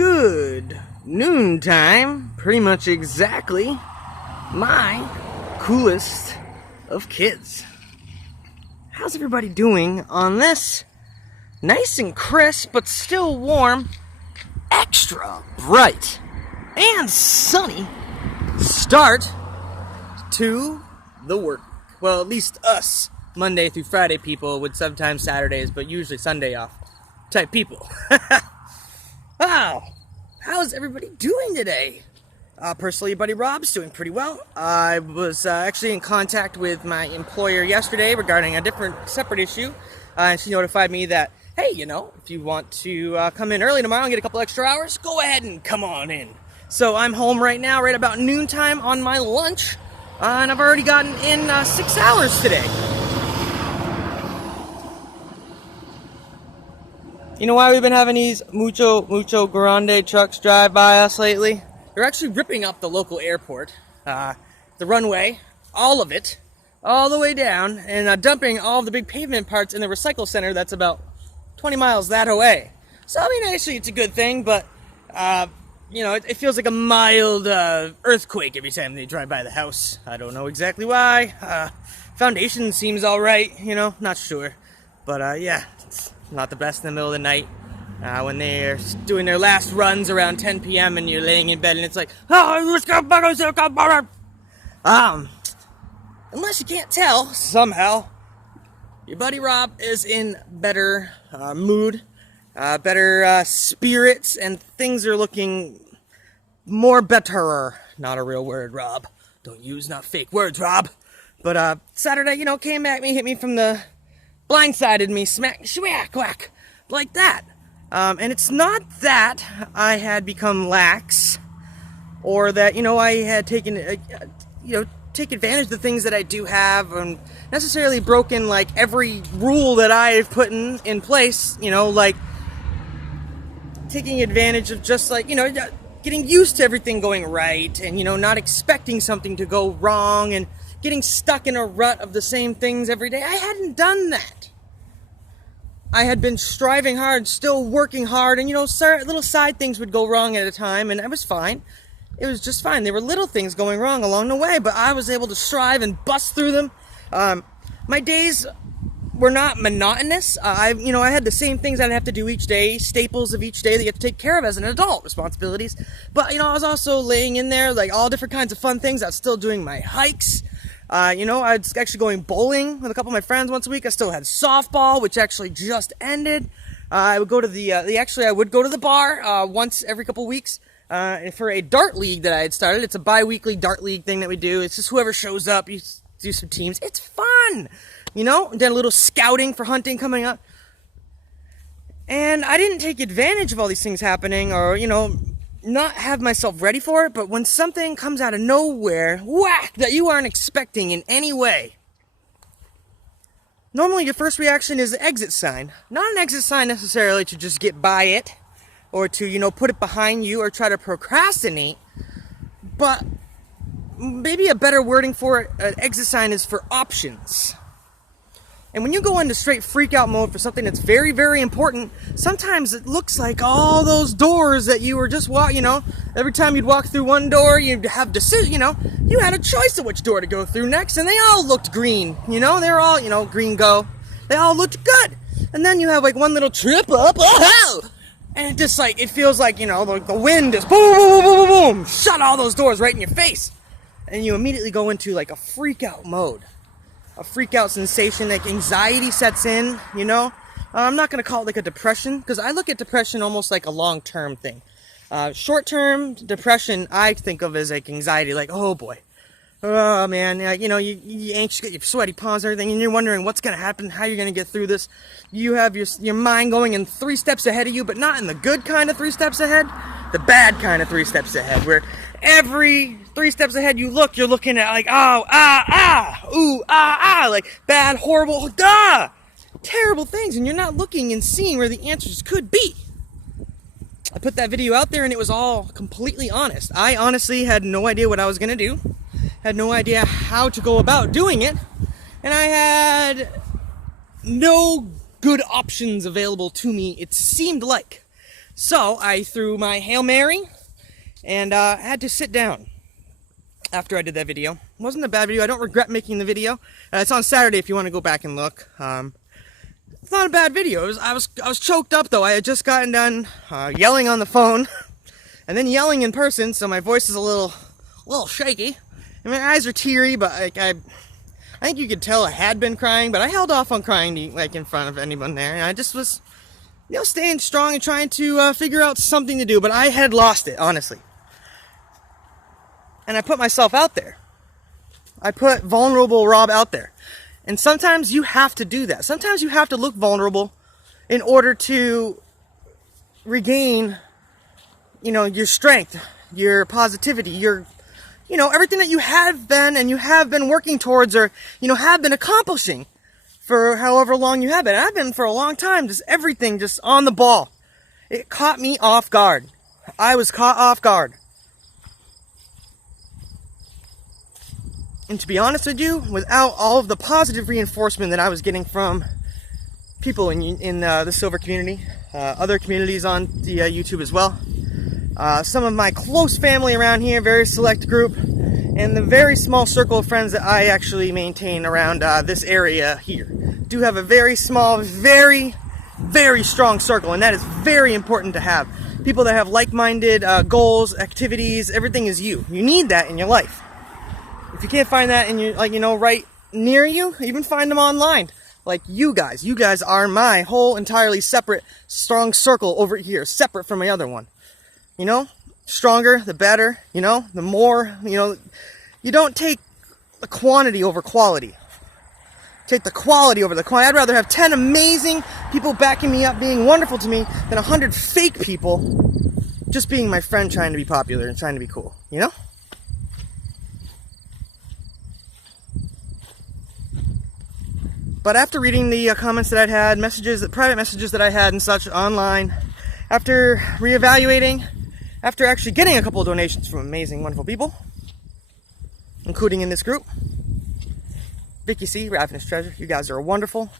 Good noontime, pretty much exactly my coolest of kids. How's everybody doing on this nice and crisp but still warm, extra bright and sunny start to the work? Well, at least us Monday through Friday people with sometimes Saturdays but usually Sunday off type people. Wow, how's everybody doing today? Personally, buddy Rob's doing pretty well. I was actually in contact with my employer yesterday regarding a separate issue, and she notified me that, hey, if you want to come in early tomorrow and get a couple extra hours, go ahead and come on in. So I'm home right now, right about noontime on my lunch, and I've already gotten in 6 hours today. You know why we've been having these mucho grande trucks drive by us lately? They're actually ripping up the local airport, the runway, all of it, all the way down, and dumping all the big pavement parts in the recycle center that's about 20 miles that away. So, I mean, actually it's a good thing, but, it feels like a mild earthquake every time they drive by the house. I don't know exactly why. Foundation seems alright, not sure. But, yeah, it's not the best in the middle of the night. When they're doing their last runs around 10 p.m. and you're laying in bed and it's like, unless you can't tell, somehow, your buddy Rob is in better mood, better spirits, and things are looking more betterer. Not a real word, Rob. Don't use not fake words, Rob. But Saturday, came at me, hit me from the blindsided me, smack, whack, whack, like that. And it's not that I had become lax, or that, I had taken, take advantage of the things that I do have, and necessarily broken, like, every rule that I've put in place, like, taking advantage of just, like, getting used to everything going right, and, not expecting something to go wrong, and getting stuck in a rut of the same things every day. I hadn't done that. I had been striving hard, still working hard, and, little side things would go wrong at a time, and I was fine. It was just fine. There were little things going wrong along the way, but I was able to strive and bust through them. My days were not monotonous. I had the same things I'd have to do each day, staples of each day that you have to take care of as an adult, responsibilities. But, I was also laying in there, like, all different kinds of fun things. I was still doing my hikes. I was actually going bowling with a couple of my friends once a week. I still had softball, which actually just ended. I would go to I would go to the bar once every couple of weeks for a dart league that I had started. It's a bi-weekly dart league thing that we do. It's just whoever shows up, you do some teams. It's fun, did a little scouting for hunting coming up. And I didn't take advantage of all these things happening, or, not have myself ready for it, but when something comes out of nowhere, whack, that you aren't expecting in any way, normally your first reaction is an exit sign. Not an exit sign necessarily to just get by it, or to, put it behind you, or try to procrastinate, but maybe a better wording for it, an exit sign is for options. And when you go into straight freak out mode for something that's very, very important, sometimes it looks like all those doors that you were just every time you'd walk through one door, you'd have you had a choice of which door to go through next, and they all looked green, they were all, green go. They all looked good. And then you have, like, one little trip up, and it just, like, it feels like, the wind just boom, boom, boom, boom, boom, shut all those doors right in your face. And you immediately go into, like, a freak out mode. A freak out sensation, like anxiety sets in, I'm not going to call it like a depression, because I look at depression almost like a long-term thing. Short-term depression I think of as like anxiety, like, oh boy, oh man, you anxious, get your sweaty palms and everything, and you're wondering what's going to happen, how you're going to get through this. You have your mind going in 3 steps ahead of you, but not in the good kind of 3 steps ahead, the bad kind of 3 steps ahead, where every 3 steps ahead you're looking at, like, like bad, horrible, terrible things, and you're not looking and seeing where the answers could be. I put that video out there and it was all completely honest. I honestly had no idea what I was going to do, had no idea how to go about doing it, and I had no good options available to me, it seemed like. So I threw my Hail Mary and had to sit down after I did that video. It wasn't a bad video. I don't regret making the video. It's on Saturday if you want to go back and look. It's not a bad video. I was choked up though. I had just gotten done yelling on the phone and then yelling in person, so my voice is a little shaky. And my eyes are teary, but like I think you could tell I had been crying, but I held off on crying like in front of anyone there. And I just was, staying strong and trying to figure out something to do, but I had lost it, honestly. And I put myself out there. I put vulnerable Rob out there. And sometimes you have to do that. Sometimes you have to look vulnerable in order to regain, your strength, your positivity, your, everything that you have been and you have been working towards or, have been accomplishing for however long you have been. And I've been for a long time, just everything just on the ball. It caught me off guard. I was caught off guard. And to be honest with you, without all of the positive reinforcement that I was getting from people in the silver community, other communities on the YouTube as well, some of my close family around here, very select group, and the very small circle of friends that I actually maintain around this area here, do have a very small, very, very strong circle, and that is very important to have. People that have like-minded goals, activities, everything is you. You need that in your life. If you can't find that in your, right near you, even find them online. Like you guys are my whole entirely separate, strong circle over here, separate from my other one. Stronger, the better, the more, you don't take the quantity over quality. Take the quality over the quantity. I'd rather have 10 amazing people backing me up, being wonderful to me, than 100 fake people just being my friend trying to be popular and trying to be cool, But after reading the comments that I'd had, private messages that I had and such online, after reevaluating, after actually getting a couple of donations from amazing, wonderful people, including in this group, Vicky C, Ravenous Treasure, you guys are wonderful.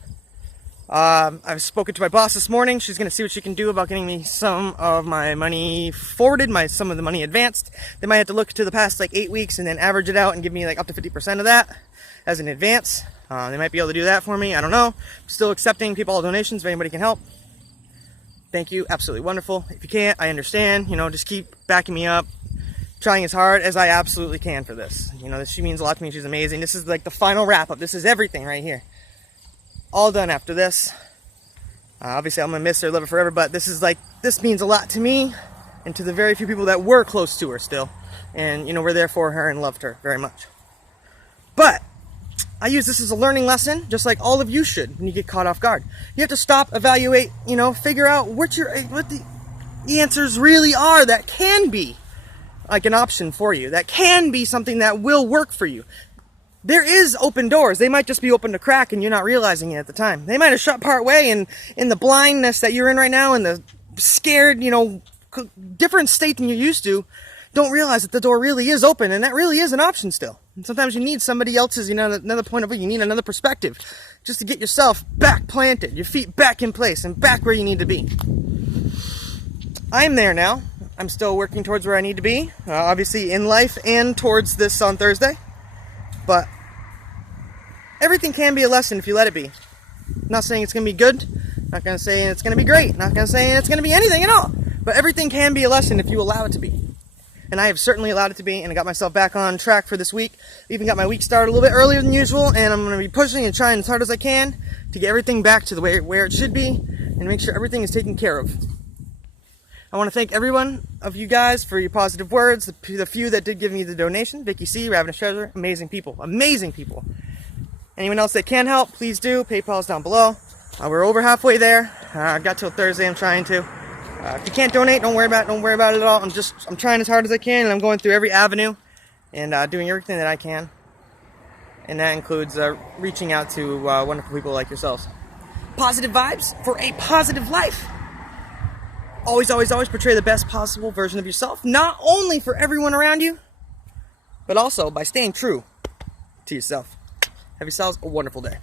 I've spoken to my boss this morning. She's going to see what she can do about getting me some of my money forwarded, some of the money advanced. They might have to look to the past 8 weeks and then average it out and give me up to 50% of that as an advance. They might be able to do that for me. I don't know. Still accepting PayPal donations if anybody can help. Thank you. Absolutely wonderful. If you can't, I understand. Just keep backing me up. Trying as hard as I absolutely can for this. She means a lot to me. She's amazing. This is the final wrap up. This is everything right here. All done after this. Obviously, I'm going to miss her, love her forever, but this means a lot to me and to the very few people that were close to her still. And, we're there for her and loved her very much. But I use this as a learning lesson, just like all of you should when you get caught off guard. You have to stop, evaluate, figure out what the answers really are that can be an option for you, that can be something that will work for you. There is open doors. They might just be open to crack and you're not realizing it at the time. They might have shut part way, and in the blindness that you're in right now, in the scared, different state than you're used to, don't realize that the door really is open, and that really is an option still. And sometimes you need somebody else's, another point of view. You need another perspective just to get yourself back planted, your feet back in place and back where you need to be. I'm there now. I'm still working towards where I need to be, obviously in life and towards this on Thursday. But everything can be a lesson if you let it be. Not saying it's going to be good. Not going to say it's going to be great. Not going to say it's going to be anything at all. But everything can be a lesson if you allow it to be. And I have certainly allowed it to be, and I got myself back on track for this week. Even got my week started a little bit earlier than usual, and I'm going to be pushing and trying as hard as I can to get everything back to the way where it should be and make sure everything is taken care of. I want to thank every one of you guys for your positive words, the few that did give me the donation. Vicky C, Ravenous Treasure, amazing people. Amazing people. Anyone else that can help, please do. PayPal's down below. We're over halfway there. I've got till Thursday. I'm trying to. If you can't donate, don't worry about it at all. I'm trying as hard as I can, and I'm going through every avenue and doing everything that I can. And that includes reaching out to wonderful people like yourselves. Positive vibes for a positive life. Always, always, always portray the best possible version of yourself, not only for everyone around you, but also by staying true to yourself. Have yourselves a wonderful day.